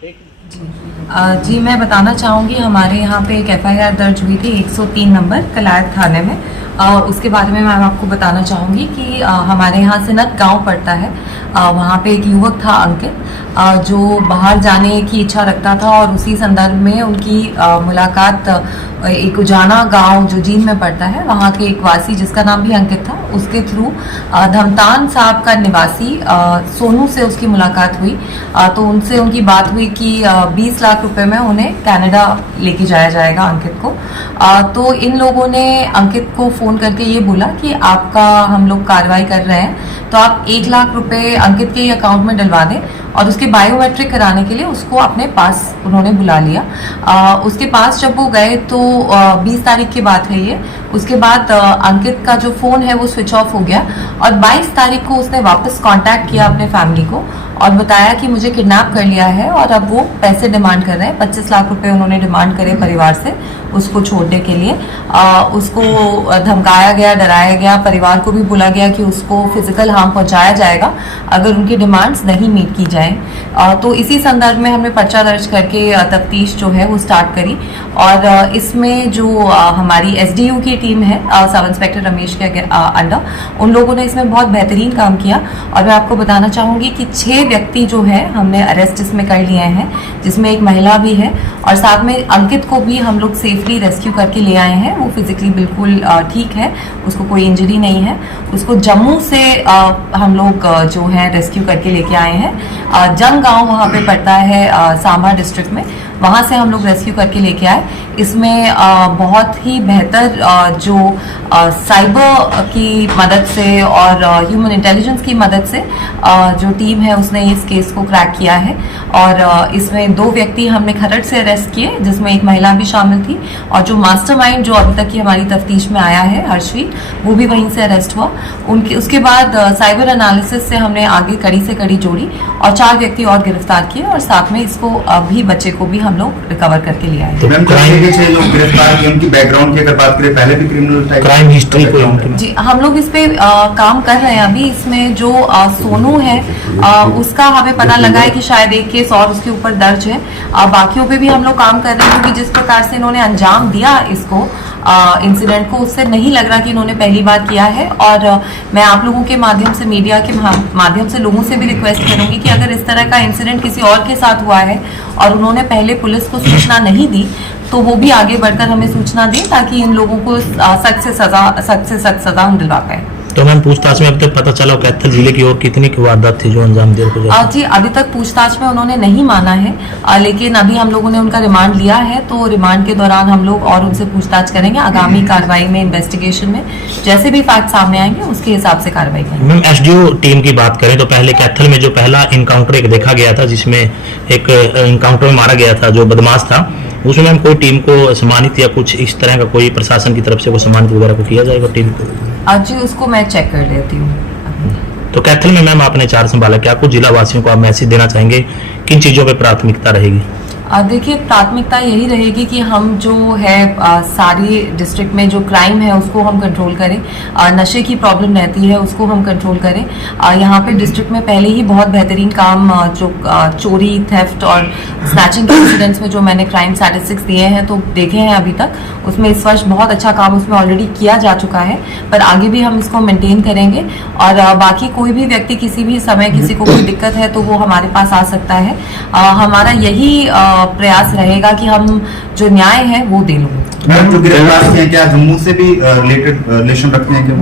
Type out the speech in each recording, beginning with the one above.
जी मैं बताना चाहूँगी, हमारे यहाँ पे एक एफआईआर दर्ज हुई थी 103 नंबर कलायत थाने में। उसके बारे में मैं आपको बताना चाहूँगी कि हमारे यहाँ से नत गांव पड़ता है। वहाँ पे एक युवक था अंकित, जो बाहर जाने की इच्छा रखता था और उसी संदर्भ में उनकी मुलाकात एक उजाना गांव जो जींद में पड़ता है, वहाँ के एक वासी जिसका नाम भी अंकित था, उसके थ्रू धमतान साहब का निवासी सोनू से उसकी मुलाकात हुई। तो उनसे उनकी बात हुई कि 20 लाख रुपए में उन्हें कनाडा लेके जाया जाएगा अंकित को। तो इन लोगों ने अंकित को फोन करके ये बोला कि आपका हम लोग कार्रवाई कर रहे हैं, तो आप 1 लाख रुपए अंकित के अकाउंट में डलवा दें। और उसके बायोमेट्रिक कराने के लिए उसको अपने पास उन्होंने बुला लिया। उसके पास जब वो गए तो 20 तारीख की बात है ये। उसके बाद अंकित का जो फोन है वो स्विच ऑफ हो गया और 22 तारीख को उसने वापस कांटेक्ट किया अपने फैमिली को और बताया कि मुझे किडनैप कर लिया है और अब वो पैसे डिमांड कर रहे हैं। 25 लाख रुपए उन्होंने डिमांड करे परिवार से उसको छोड़ने के लिए। उसको धमकाया गया, डराया गया, परिवार को भी बोला गया कि उसको फिजिकल हार्म पहुंचाया जाएगा अगर उनकी डिमांड्स नहीं मीट की जाए। तो इसी संदर्भ में हमने पर्चा दर्ज करके तफ्तीश जो है वो स्टार्ट करी और इसमें जो हमारी एसडीयू की टीम है सब इंस्पेक्टर रमेश के अंडर, उन लोगों ने इसमें बहुत बेहतरीन काम किया। और मैं आपको बताना चाहूंगी कि 6 व्यक्ति जो है हमने अरेस्ट इसमें कर लिए हैं, जिसमें एक महिला भी है और साथ में अंकित को भी हम लोग सेफली रेस्क्यू करके ले आए हैं। वो फिजिकली बिल्कुल ठीक है, उसको कोई इंजरी नहीं है। उसको जम्मू से हम लोग जो है रेस्क्यू करके लेके आए हैं। जंग गांव वहाँ पे पड़ता है सांबा डिस्ट्रिक्ट में, वहाँ से हम लोग रेस्क्यू करके लेके आए। इसमें बहुत ही बेहतर जो साइबर की मदद से और ह्यूमन इंटेलिजेंस की मदद से जो टीम है उसने इस केस को क्रैक किया है। और इसमें 2 व्यक्ति हमने खरड़ से अरेस्ट किए, जिसमें एक महिला भी शामिल थी। और जो मास्टरमाइंड जो अभी तक की हमारी तफ्तीश में आया है हर्षवीर, वो भी वहीं से अरेस्ट हुआ। उसके बाद साइबर एनालिसिस से हमने आगे कड़ी से कड़ी जोड़ी और 4 व्यक्ति और गिरफ्तार किए और साथ में इसको अभी बच्चे को भी हम लोग रिकवर करके ले आए। तो मैम लोग गिरफ्तार किए, उनकी बैकग्राउंड की अगर बात करें, पहले भी क्रिमिनल क्राइम हिस्ट्री को जी हम लोग इस पे काम कर रहे हैं अभी। इसमें जो सोनू है उसका हमें पता लगा है कि शायद एक केस और उसके ऊपर दर्ज है। बाकियों पे भी हम लोग काम कर रहे हैं क्योंकि जिस प्रकार से इन्होंने अंजाम दिया इसको इंसिडेंट को, उससे नहीं लग रहा कि इन्होंने पहली बार किया है। और मैं आप लोगों के माध्यम से, मीडिया के माध्यम से लोगों से भी रिक्वेस्ट करूंगी कि अगर इस तरह का इंसिडेंट किसी और के साथ हुआ है और उन्होंने पहले पुलिस को सूचना नहीं दी, तो वो भी आगे बढ़कर हमें सूचना दें ताकि इन लोगों को सख्त से सख्त सजा हम दिलवा पाए। तो मैम पूछताछ में अब तक पता चला कैथल जिले की और कितनी की वारदात थी जो अंजाम दिया? जी अभी तक पूछताछ में उन्होंने नहीं माना है, लेकिन अभी हम लोगों ने उनका रिमांड लिया है। तो रिमांड के दौरान हम लोग और उनसे पूछताछ करेंगे। आगामी कार्रवाई में, इन्वेस्टिगेशन में जैसे भी फैक्ट सामने आएंगे उसके हिसाब से कार्रवाई करेंगे। मैम एसडीओ टीम की बात करें तो पहले कैथल में जो पहला इनकाउंटर एक देखा गया था, जिसमें एक इनकाउंटर में मारा गया था जो बदमाश था, उसमें मैम कोई टीम को सम्मानित या कुछ इस तरह का कोई प्रशासन की तरफ से कोई सम्मानित वगैरह को किया जाएगा टीम को? जी उसको मैं चेक कर लेती हूँ। तो कैथल में मैम आपने 4 संभाला, क्या कुछ जिला वासियों को आप मैसेज देना चाहेंगे, किन चीजों पे प्राथमिकता रहेगी? देखिए प्राथमिकता यही रहेगी कि हम जो है सारी डिस्ट्रिक्ट में जो क्राइम है उसको हम कंट्रोल करें। नशे की प्रॉब्लम रहती है उसको हम कंट्रोल करें। यहाँ पे डिस्ट्रिक्ट में पहले ही बहुत बेहतरीन काम जो चोरी, थेफ्ट और स्नैचिंग के इंसिडेंट्स में जो मैंने क्राइम स्टैटिस्टिक्स दिए हैं तो देखे हैं अभी तक, उसमें इस वर्ष बहुत अच्छा काम उसमें ऑलरेडी किया जा चुका है, पर आगे भी हम इसको मेंटेन करेंगे। और बाकी कोई भी व्यक्ति किसी भी समय किसी को कोई दिक्कत है तो वो हमारे पास आ सकता है। हमारा यही प्रयास रहेगा कि हम जो न्याय है वो दे लोगों। मैम जो गिरफ्तार किए हैं क्या जम्मू से भी रिलेशन रखते हैं क्या?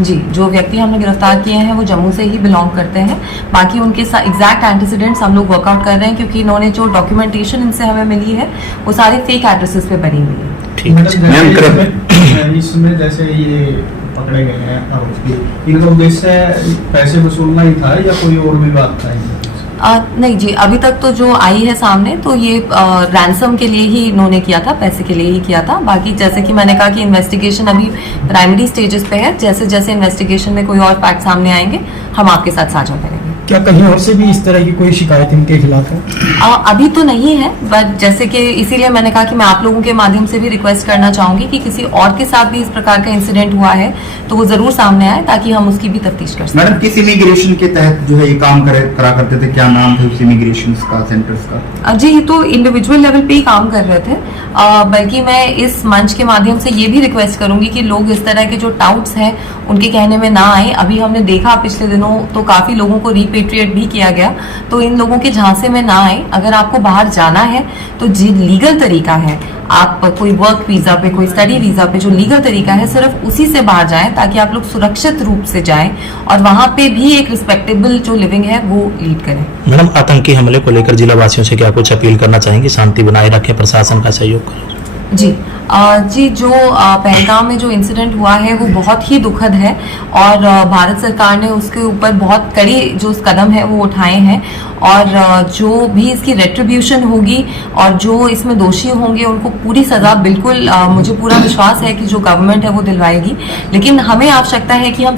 जी जो व्यक्ति हमने गिरफ्तार किए हैं वो जम्मू से ही बिलोंग करते हैं। बाकी उनके एग्जैक्ट एंटीसीडेंट्स हम लोग वर्कआउट कर रहे हैं क्योंकि इन्होंने जो डॉक्यूमेंटेशन इनसे हमें मिली है वो सारे फेक एड्रेसेस पे बनी हुई है। इसमें जैसे ये पकड़े गए हैं इनका उद्देश्य पैसे वसूलना ही था या कोई और भी बात था? नहीं जी अभी तक तो जो आई है सामने तो ये रैंसम के लिए ही इन्होंने किया था, पैसे के लिए ही किया था। बाकी जैसे कि मैंने कहा कि इन्वेस्टिगेशन अभी प्राइमरी स्टेजेस पे है, जैसे जैसे इन्वेस्टिगेशन में कोई और फैक्ट सामने आएंगे हम आपके साथ साझा करेंगे। क्या कहीं और से भी इस तरह की कोई शिकायत इनके खिलाफ है? अभी तो नहीं है, बट जैसे कि इसीलिए मैंने कहा कि मैं आप लोगों के माध्यम से भी रिक्वेस्ट करना चाहूंगी कि किसी और के साथ भी इस प्रकार का इंसिडेंट हुआ है तो वो जरूर सामने आए ताकि हम उसकी भी तफ्तीश कर सकें। मैडम, किस इमिग्रेशन के तहत जो है ये काम करा करते थे, क्या नाम थे उस इमिग्रेशन का, सेंटर्स का? जी, ये तो इंडिविजुअल लेवल पे ही काम कर रहे थे, बल्कि मैं इस मंच के माध्यम से ये भी रिक्वेस्ट करूंगी कि लोग इस तरह के जो टाउट्स हैं उनके कहने में ना आए। अभी हमने देखा पिछले दिनों तो काफी लोगों को रिपेट्रिएट भी किया गया, तो इन लोगों के झांसे में ना आए। अगर आपको बाहर जाना है तो जी लीगल तरीका है, आप कोई वर्क वीजा पे, कोई स्टडी वीजा पे जो लीगल तरीका है सिर्फ उसी से बाहर जाएं ताकि आप लोग सुरक्षित रूप से जाएं और वहां पे भी एक रिस्पेक्टेबल जो लिविंग है वो लीड करें। मैडम, आतंकी हमले को लेकर जिला वासियों से क्या कुछ अपील करना चाहेंगे? शांति बनाए रखें, प्रशासन का सहयोग करें। जी जी, जो पहलगाम में जो इंसिडेंट हुआ है वो बहुत ही दुखद है और भारत सरकार ने उसके ऊपर बहुत कड़ी जो कदम है वो उठाए हैं और जो भी इसकी रेट्रीब्यूशन होगी और जो इसमें दोषी होंगे उनको पूरी सजा बिल्कुल मुझे पूरा विश्वास है कि जो गवर्नमेंट है वो दिलवाएगी। लेकिन हमें आवश्यकता है कि हम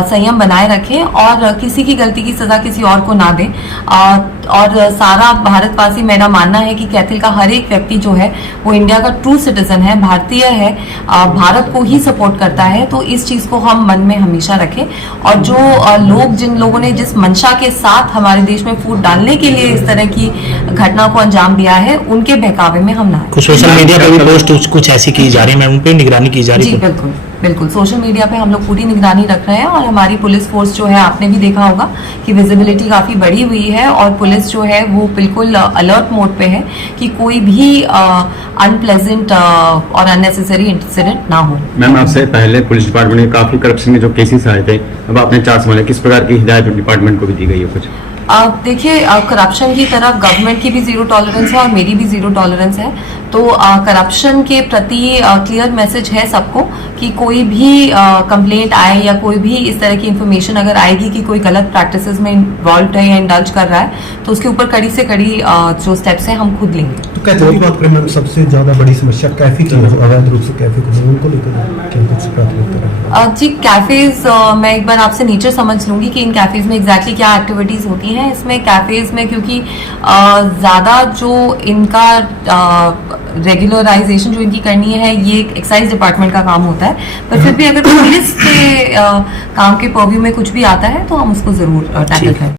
संयम बनाए रखें और किसी की गलती की सजा किसी और को ना दें। और सारा भारतवासी, मेरा मानना है कि कैथल का हर एक व्यक्ति जो है वो इंडिया का ट्रू सिटीजन है, भारतीय है, भारत को ही सपोर्ट करता है। तो इस चीज को हम मन में हमेशा रखें और जो लोग, जिन लोगों ने जिस मंशा के साथ हमारे देश में फूट डालने के लिए इस तरह की घटना को अंजाम दिया है उनके बहकावे में हम ना आए। कुछ सोशल मीडिया पर भी पोस्ट कुछ ऐसी की जा रही है, मैं उन पर निगरानी की जा रही जी है? बिल्कुल बिल्कुल, सोशल मीडिया पे हम लोग पूरी निगरानी रख रहे हैं और हमारी पुलिस फोर्स जो है, आपने भी देखा होगा कि विजिबिलिटी काफी बढ़ी हुई है और पुलिस जो है वो बिल्कुल अलर्ट मोड पे है कि कोई भी अनप्लेजेंट और अननेसेसरी इंसिडेंट ना हो। मैम, आपसे पहले पुलिस डिपार्टमेंट में काफी करप्शन के जो केसेस आए थे, अब आपने 4 संभाले, किस प्रकार की हिदायत डिपार्टमेंट को भी दी गई है कुछ? देखिए, करप्शन की तरफ गवर्नमेंट की भी जीरो टॉलरेंस है और मेरी भी जीरो टॉलरेंस है। तो करप्शन के प्रति क्लियर मैसेज है सबको कि कोई भी कंप्लेंट आए या कोई भी इस तरह की इंफॉर्मेशन अगर आएगी कि कोई गलत प्रैक्टिसेस में इन्वॉल्व है या इंडल्ज कर रहा है तो उसके ऊपर कड़ी से कड़ी जो स्टेप्स हैं हम खुद लेंगे। तो कैफे की बात करें मैम, सबसे ज्यादा बड़ी समस्या कैफे की है, अवैध रूप से कैफे को उनको लेकर क्या कुछ प्राथमिकता है? जी, कैफेज मैं एक बार आपसे नीचे समझ लूंगी कि इन कैफेज में एग्जैक्टली क्या एक्टिविटीज होती हैं। इसमें कैफेज में क्योंकि ज्यादा जो इनका रेगुलराइजेशन जो इनकी करनी है ये एक्साइज डिपार्टमेंट का काम होता है, पर फिर भी अगर पुलिस के काम के पर्व्यू में कुछ भी आता है तो हम उसको जरूर टैकल करें।